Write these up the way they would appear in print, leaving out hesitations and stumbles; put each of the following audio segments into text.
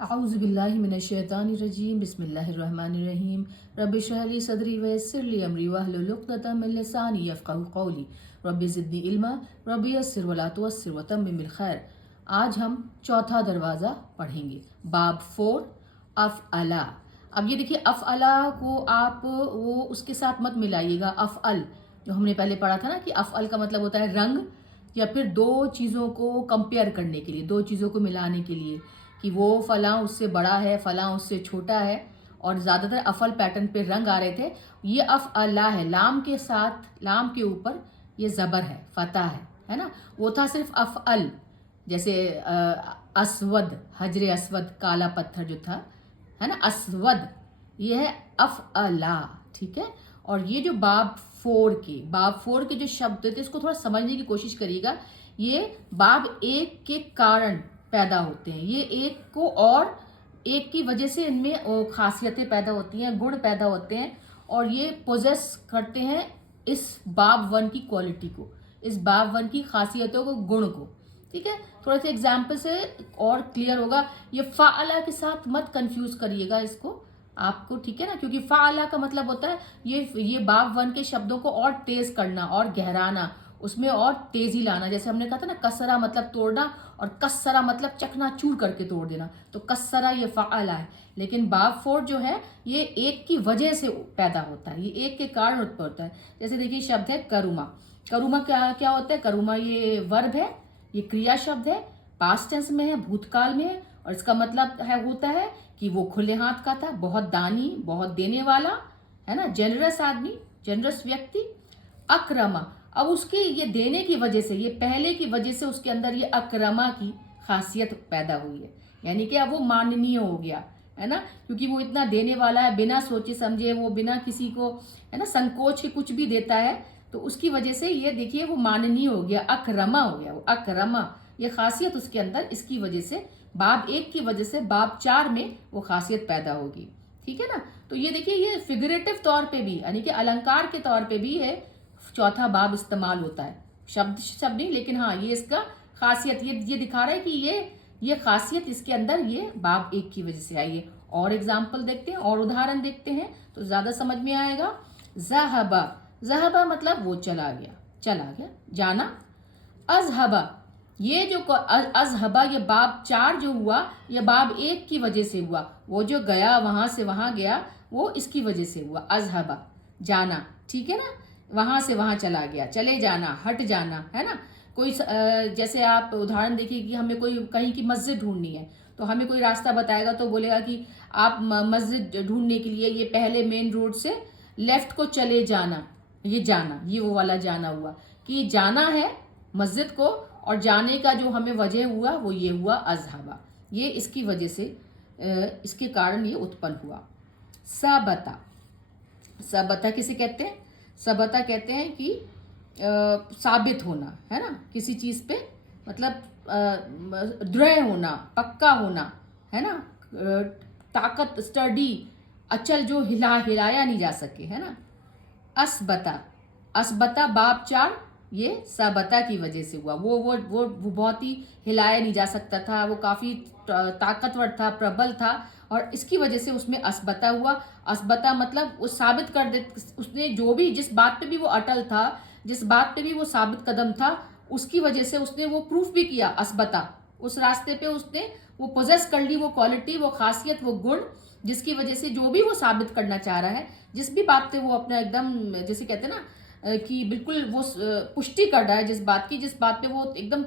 अऊज़ुबिल्लाहिमिनश्शैतानिर्रजीम बिस्मिल्लाहिर्रहमानिर्रहीम रब्बि इश्रह ली सदरी वयस्सिर ली अमरी वहलुल उक़दतम मिन लिसानी यफ़क़हू क़ौली रब्बि ज़िदनी इल्मा रब्बि यस्सिर वला तुअस्सिर वतम्मिम बिल खैर। आज हम चौथा दरवाज़ा पढ़ेंगे, बाब 4 अफ़अला। अब ये देखिए, अफ़अला को आप वो उसके साथ मत मिलाइएगा। अफ़अल जो हमने पहले पढ़ा था ना कि अफ़अल का मतलब होता है रंग, या फिर दो चीज़ों को कंपेयर करने के लिए, दो चीज़ों को मिलाने के लिए कि वो फलां उससे बड़ा है, फलां उससे छोटा है, और ज़्यादातर अफ़ल पैटर्न पे रंग आ रहे थे। ये अफ़अला है, लाम के साथ, लाम के ऊपर ये ज़बर है, फ़तह है ना। वो था सिर्फ अफ़अल, जैसे असवद, हजर असवद, काला पत्थर जो था, है ना, असवद, ये है अफ़अला, ठीक है। और ये जो बाब 4 के जो शब्द थे, इसको थोड़ा समझने की कोशिश करिएगा। ये बाब 1 के कारण पैदा होते हैं, ये एक को और एक की वजह से इनमें खासियतें पैदा होती हैं, गुण पैदा होते हैं, और ये पोजेस करते हैं इस बाब 1 की क्वालिटी को, इस बाब 1 की खासियतों को, गुण को, ठीक है। थोड़ा सा एग्जाम्पल से और क्लियर होगा। ये फ़अला के साथ मत कंफ्यूज करिएगा इसको आपको, ठीक है ना, क्योंकि फ़अला का मतलब होता है ये बाब 1 के शब्दों को और तेज करना और गहराना, उसमें और तेजी लाना। जैसे हमने कहा था ना, कसरा मतलब तोड़ना, और कस्सरा मतलब चकनाचूर करके तोड़ देना, तो कस्सरा ये फ़अला है। लेकिन बाब 4 जो है ये एक की वजह से पैदा होता है, ये एक के कारण उत्पन्न होता है। जैसे देखिए, शब्द है करुमा। करुमा क्या क्या होता है? करुमा ये वर्ब है, ये क्रिया शब्द है, पास्ट टेंस में है, भूतकाल में है, और इसका मतलब है होता है कि वो खुले हाथ का था, बहुत दानी, बहुत देने वाला, है ना, जेनरस आदमी, जेनरस व्यक्ति। अक्रमा, अब उसकी ये देने की वजह से, ये पहले की वजह से उसके अंदर ये अक्रमा की खासियत पैदा हुई है, यानी कि अब वो माननीय हो गया, है ना, क्योंकि वो इतना देने वाला है, बिना सोचे समझे, वो बिना किसी को, है ना, संकोच के कुछ भी देता है, तो उसकी वजह से ये देखिए वो माननीय हो गया, अक्रमा हो गया, वो अक्रमा, ये खासियत उसके अंदर, इसकी वजह से बाब 1 की वजह से बाब 4 में वो खासियत पैदा होगी, ठीक है ना। तो ये देखिए, ये फिगरेटिव तौर पे भी, यानी कि अलंकार के तौर पे भी है, चौथा बाब इस्तेमाल होता है, शब्द शब्द नहीं, लेकिन हाँ, ये इसका खासियत, ये दिखा रहा है कि ये खासियत इसके अंदर ये बाब 1 की वजह से आई है। और एग्जाम्पल देखते हैं, और उदाहरण देखते हैं, तो ज्यादा समझ में आएगा। ज़हबा, ज़हबा मतलब वो चला गया, चला गया, जाना। अज़हबा, ये जो अज़हबा, ये बाब 4 जो हुआ, ये बाब 1 की वजह से हुआ, वो जो गया, वहां से वहां गया, वो इसकी वजह से हुआ, अज़हबा, जाना, ठीक है ना, वहां से वहां चला गया, चले जाना, हट जाना, है ना। कोई जैसे आप उदाहरण देखिए कि हमें कोई कहीं की मस्जिद ढूंढनी है, तो हमें कोई रास्ता बताएगा तो बोलेगा कि आप मस्जिद ढूंढने के लिए ये पहले मेन रोड से लेफ्ट को चले जाना, ये जाना, ये वो वाला जाना हुआ कि जाना है मस्जिद को, और जाने का जो हमें वजह हुआ वो ये हुआ अज़हबा, ये इसकी वजह से, इसके कारण ये उत्पन्न हुआ। सबता, सबता किसे कहते हैं? सबता कहते हैं कि साबित होना, है ना, किसी चीज़ पे, मतलब दृढ़ होना, पक्का होना, है ना, ताकत, स्टडी, अचल, जो हिलाया नहीं जा सके, है ना। असबता, असबता बाब 4 ये सबता की वजह से हुआ, वो बहुत ही हिलाया नहीं जा सकता था, वो काफ़ी ताकतवर था, प्रबल था, और इसकी वजह से उसमें असबता हुआ। असबता मतलब वो साबित कर दे, उसने जो भी, जिस बात पे भी वो अटल था, जिस बात पे भी वो साबित कदम था, उसकी वजह से उसने वो प्रूफ भी किया, असबता, उस रास्ते पे उसने वो पोजेस कर ली, वो क्वालिटी, वो खासियत, वो गुण, जिसकी वजह से जो भी वो साबित करना चाह रहा है, जिस भी बात पे वो अपना एकदम, जैसे कहते हैं ना कि बिल्कुल वो पुष्टि कर रहा है जिस बात की, जिस बात पे वो एकदम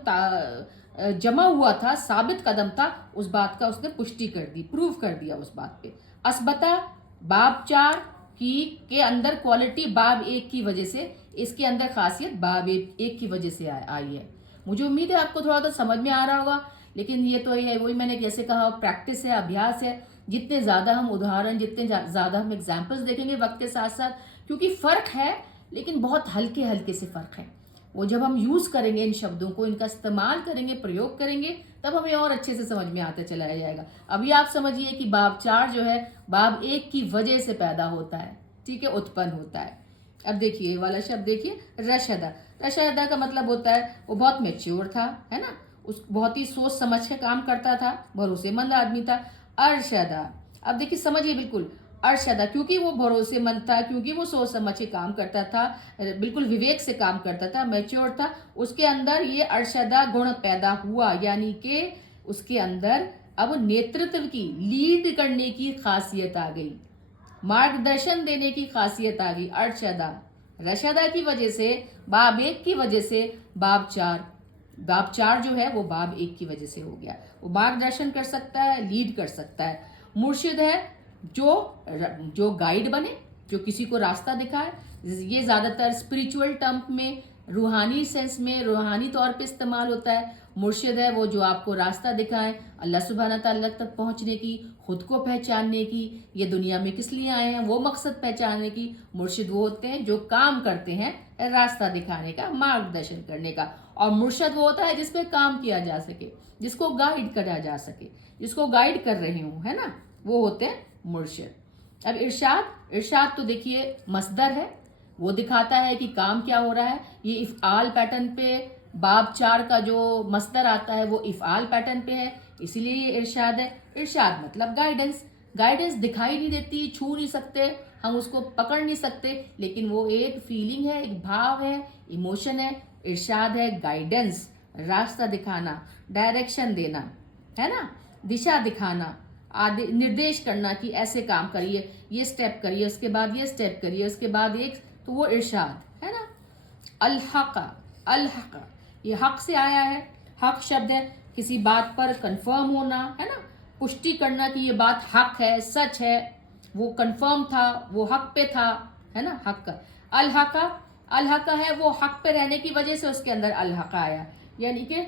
जमा हुआ था, साबित कदम था, उस बात का उसने पुष्टि कर दी, प्रूव कर दिया उस बात पे। असबता बाब 4 की के अंदर क्वालिटी बाब 1 की वजह से, इसके अंदर खासियत बाब 1 की वजह से आई है। मुझे उम्मीद है आपको थोड़ा तो समझ में आ रहा होगा, लेकिन ये तो है, वही मैंने कैसे कहा, प्रैक्टिस है, अभ्यास है। जितने ज़्यादा हम उदाहरण, जितने ज़्यादा हम एग्जाम्पल्स देखेंगे वक्त के साथ साथ, क्योंकि फ़र्क है, लेकिन बहुत हल्के हल्के से फ़र्क है, वो जब हम यूज़ करेंगे इन शब्दों को, इनका इस्तेमाल करेंगे, प्रयोग करेंगे, तब हमें और अच्छे से समझ में आता चला जाएगा। अभी आप समझिए कि बाब 4 जो है बाब 1 की वजह से पैदा होता है, ठीक है, उत्पन्न होता है। अब देखिए वाला शब्द देखिए, रशदा। रशदा का मतलब होता है वो बहुत मेच्योर था, है ना, उस बहुत ही सोच समझ के काम करता था, भरोसेमंद आदमी था। अरशदा। अब देखिए समझिए बिल्कुल, अरशदा क्योंकि वो भरोसेमंद था, क्योंकि वो सोच समझ के काम करता था, बिल्कुल विवेक से काम करता था, मैच्योर था, उसके अंदर ये अरशदा गुण पैदा हुआ, यानी कि उसके अंदर अब नेतृत्व की, लीड करने की खासियत आ गई, मार्गदर्शन देने की खासियत आ गई। अरशदा, रशदा की वजह से, बाब एक की वजह से बाब चार, बाब चार जो है वो बाब एक की वजह से हो गया। वो मार्गदर्शन कर सकता है, लीड कर सकता है। मुर्शिद है जो जो गाइड बने, जो किसी को रास्ता दिखाए। ये ज़्यादातर स्पिरिचुअल टर्म में, रूहानी सेंस में, रूहानी तौर पे इस्तेमाल होता है। मुर्शिद है वो जो आपको रास्ता दिखाए अल्लाह सुब्हाना तआला तक पहुंचने की, खुद को पहचानने की, ये दुनिया में किस लिए आए हैं वो मकसद पहचानने की। मुर्शिद वो होते हैं जो काम करते हैं रास्ता दिखाने का, मार्गदर्शन करने का। और मुर्शद वो होता है जिस पे काम किया जा सके, जिसको गाइड करा जा सके, जिसको गाइड कर रहे हूँ, है ना, वो होते हैं मुर्शिद। अब इरशाद, इरशाद तो देखिए मसदर है, वो दिखाता है कि काम क्या हो रहा है। ये इफ़आल पैटर्न पे, बाब चार का जो मसदर आता है वो इफ़आल पैटर्न पे है, इसीलिए ये इरशाद है। इरशाद मतलब गाइडेंस। गाइडेंस दिखाई नहीं देती, छू नहीं सकते, हम उसको पकड़ नहीं सकते, लेकिन वो एक फीलिंग है, एक भाव है, इमोशन है। इरशाद है गाइडेंस, रास्ता दिखाना, डायरेक्शन देना, है ना, दिशा दिखाना, आदि निर्देश करना कि ऐसे काम करिए, ये स्टेप करिए, उसके बाद ये स्टेप करिए, उसके बाद एक, तो वो इरशाद है ना। अलहका, अलहका ये हक से आया है। हक शब्द है किसी बात पर कंफर्म होना, है ना, पुष्टि करना कि ये बात हक है, सच है, वो कंफर्म था, वो हक पे था, है ना, हक का। अलहका, अलहका है वो हक पे रहने की वजह से उसके अंदर अलहका आया, यानी कि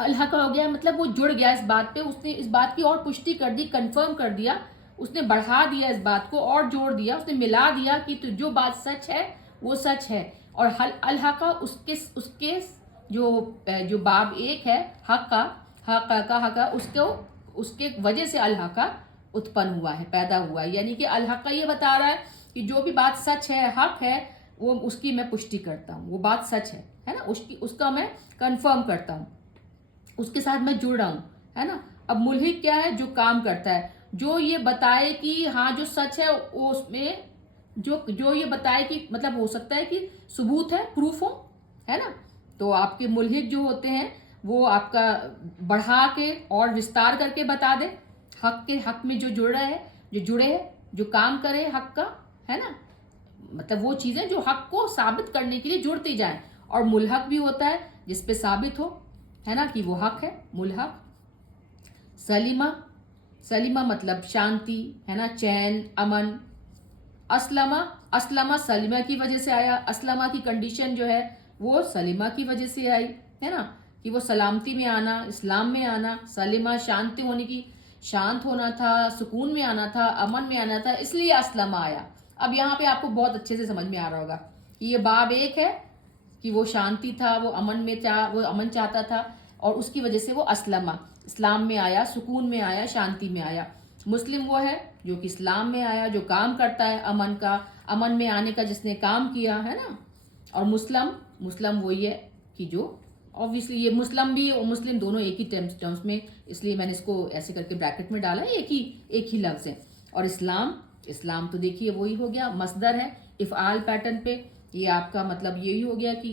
अलहका हो गया मतलब वो जुड़ गया इस बात पे, उसने इस बात की और पुष्टि कर दी, कंफर्म कर दिया, उसने बढ़ा दिया इस बात को और जोड़ दिया, उसने मिला दिया कि तो जो बात सच है वो सच है। और हल अलहका उसके उसके जो जो बाब एक है हक का, हक का उसको, उसके वजह से अलहका उत्पन्न हुआ है, पैदा हुआ है। यानी कि अलहका ये बता रहा है कि जो भी बात सच है, हक है, वो उसकी मैं पुष्टि करता हूँ, वो बात सच है ना, उसकी उसका मैं कंफर्म करता हूँ, उसके साथ मैं जुड़ रहा हूँ, है ना। अब मुल्हिक क्या है, जो काम करता है, जो ये बताए कि हाँ जो सच है वो उसमें, जो जो ये बताए कि मतलब हो सकता है कि सबूत है, प्रूफ हो, है ना। तो आपके मुल्हिक जो होते हैं वो आपका बढ़ा के और विस्तार करके बता दे, हक के हक में जो जुड़ रहा है, जो जुड़े है, जो काम करे हक का, है ना, मतलब वो चीजें जो हक को साबित करने के लिए जुड़ती जाए। और मुल्हक भी होता है जिसपे साबित हो, है ना, कि वो हक है, मुल्हक। सलीमा, सलीमा मतलब शांति, है ना, चैन, अमन। असलमा, असलमा सलीमा की वजह से आया, असलमा की कंडीशन जो है वो सलीमा की वजह से आई, है ना, कि वो सलामती में आना, इस्लाम में आना। सलीमा शांति होने की, शांत होना था, सुकून में आना था, अमन में आना था, इसलिए असलमा आया। अब यहाँ पे आपको बहुत अच्छे से समझ में आ रहा होगा कि ये बाब एक है कि वो शांति था, वो अमन में वो अमन चाहता था, और उसकी वजह से वो असलमा, इस्लाम में आया, सुकून में आया, शांति में आया। मुस्लिम वो है जो कि इस्लाम में आया, जो काम करता है अमन का, अमन में आने का जिसने काम किया, है ना। और मुस्लिम, मुस्लिम वही है कि जो ऑब्वियसली ये मुस्लिम भी और मुस्लिम दोनों एक ही टर्म्स में, इसलिए मैंने इसको ऐसे करके ब्रैकेट में डाला, एक ही लफ्ज़ है। और इस्लाम, इस्लाम तो देखिए वही हो गया, मसदर है इफ़आल पैटर्न पे। ये आपका मतलब यही हो गया कि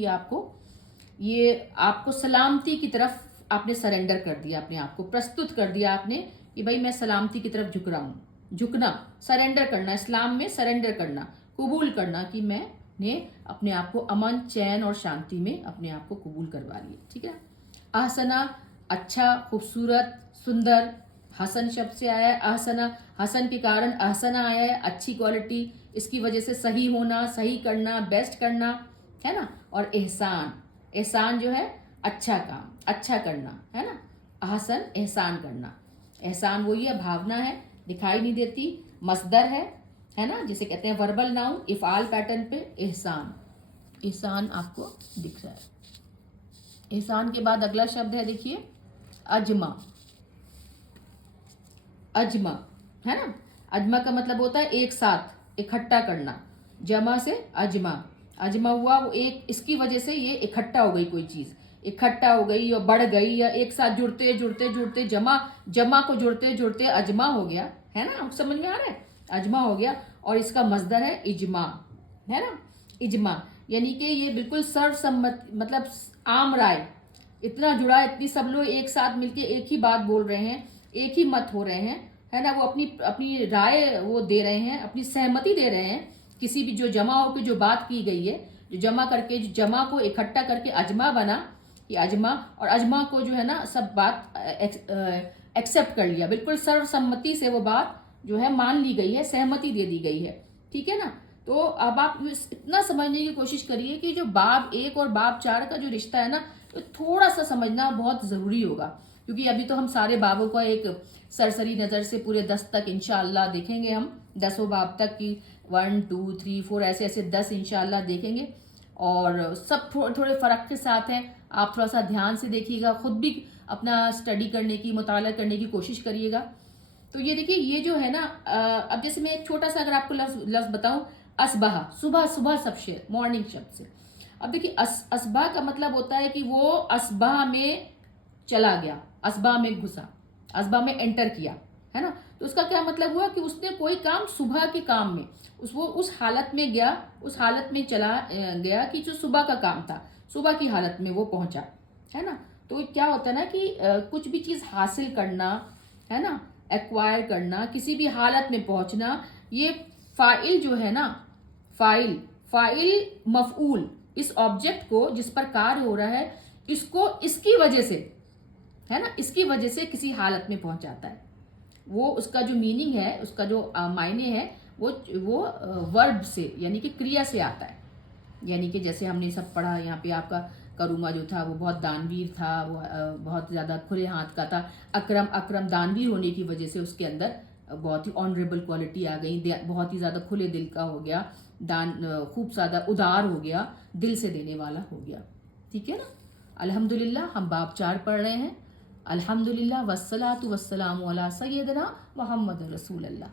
ये आपको सलामती की तरफ आपने सरेंडर कर दिया, अपने आप को प्रस्तुत कर दिया आपने कि भाई मैं सलामती की तरफ झुक रहा हूँ। झुकना, सरेंडर करना, इस्लाम में सरेंडर करना, कबूल करना कि मैंने अपने आप को अमन, चैन और शांति में अपने आप को कबूल करवा लिया, ठीक है। आहसना, अच्छा, खूबसूरत, सुंदर, हसन शब्द से आया है आहसना, हसन के कारण आहसना आया है, अच्छी क्वालिटी, इसकी वजह से सही होना, सही करना, बेस्ट करना, है ना। और एहसान, एहसान जो है अच्छा काम, अच्छा करना, है ना। आहसन एहसान करना, एहसान वही है, भावना है, दिखाई नहीं देती, मसदर है ना, जिसे कहते हैं वर्बल नाउन, इफ़आल पैटर्न पे एहसान। एहसान आपको दिख रहा है। एहसान के बाद अगला शब्द है देखिए अजमा, अजमा, है ना। अजमा का मतलब होता है एक साथ, इकट्ठा करना, जमा से अजमा, अजमा हुआ वो एक, इसकी वजह से ये इकट्ठा हो गई कोई चीज़, इकट्ठा हो गई और बढ़ गई, या एक साथ जुड़ते जुड़ते जुड़ते जमा को जुड़ते जुड़ते अजमा हो गया, है ना, समझ में आ रहा है, अजमा हो गया। और इसका मस्दर है इजमा, है ना, इजमा, यानी कि ये बिल्कुल सर्वसम्मत, मतलब आम राय, इतना जुड़ा, इतनी सब लोग एक साथ मिलके एक ही बात बोल रहे हैं, एक ही मत हो रहे हैं, है ना, वो अपनी अपनी राय वो दे रहे हैं, अपनी सहमति दे रहे हैं किसी भी जो जमा होकर जो बात की गई है, जो जमा करके, जो जमा को इकट्ठा करके अजमा बना, ये अजमा, और अजमा को जो है ना सब बात एक्सेप्ट कर लिया, बिल्कुल सर्वसम्मति से वो बात जो है मान ली गई है, सहमति दे दी गई है, ठीक है ना। तो अब आप इतना समझने की कोशिश करिए कि जो बाब 1 और बाब 4 का जो रिश्ता है ना, तो थोड़ा सा समझना बहुत ज़रूरी होगा, क्योंकि अभी तो हम सारे बाबों का एक सरसरी नज़र से पूरे 10 तक इंशाअल्लाह देखेंगे, हम 10 बाब तक की 1 2 3 4 ऐसे ऐसे 10 इंशाअल्लाह देखेंगे, और सब थोड़े फ़र्क के साथ हैं। आप थोड़ा सा ध्यान से देखिएगा, ख़ुद भी अपना स्टडी करने की, मुताला करने की कोशिश करिएगा। तो ये देखिए, ये जो है ना, अब जैसे मैं एक छोटा सा अगर आपको लफ्ज़ बताऊं, असबहा, सुबह, सुबह सबसे, मॉर्निंग शब्द से। अब देखिए असबा का मतलब होता है कि वो असबा में चला गया, असबा में घुसा, असबा में एंटर किया, है ना। तो उसका क्या मतलब हुआ कि उसने कोई काम सुबह के काम में, वो उस हालत में गया, उस हालत में चला गया कि जो सुबह का काम था, सुबह की हालत में वो पहुंचा, है ना। तो क्या होता है ना कि कुछ भी चीज़ हासिल करना, है ना, एक्वायर करना, किसी भी हालत में पहुंचना, ये फाइल जो है ना, फाइल मफऊल, इस ऑब्जेक्ट को जिस पर कार्य हो रहा है, इसको इसकी वजह से, है ना, इसकी वजह से किसी हालत में पहुंचाता है। वो उसका जो मीनिंग है, उसका जो मायने है, वो वर्ब से, यानी कि क्रिया से आता है। यानी कि जैसे हमने सब पढ़ा यहाँ पे, आपका करूमा जो था वो बहुत दानवीर था, वो बहुत ज़्यादा खुले हाथ का था। अकरम दानवीर होने की वजह से उसके अंदर बहुत ही ऑनरेबल क्वालिटी आ गई, बहुत ही ज़्यादा खुले दिल का हो गया, खूब ज़्यादा उदार हो गया, दिल से देने वाला हो गया, ठीक है ना। अल्हम्दुलिल्लाह, हम बाब 4 पढ़ रहे हैं। अल्हम्दुलिल्लाह, वस्सलातु वस्सलामु अला सय्यदना मुहम्मद रसूलुल्लाह।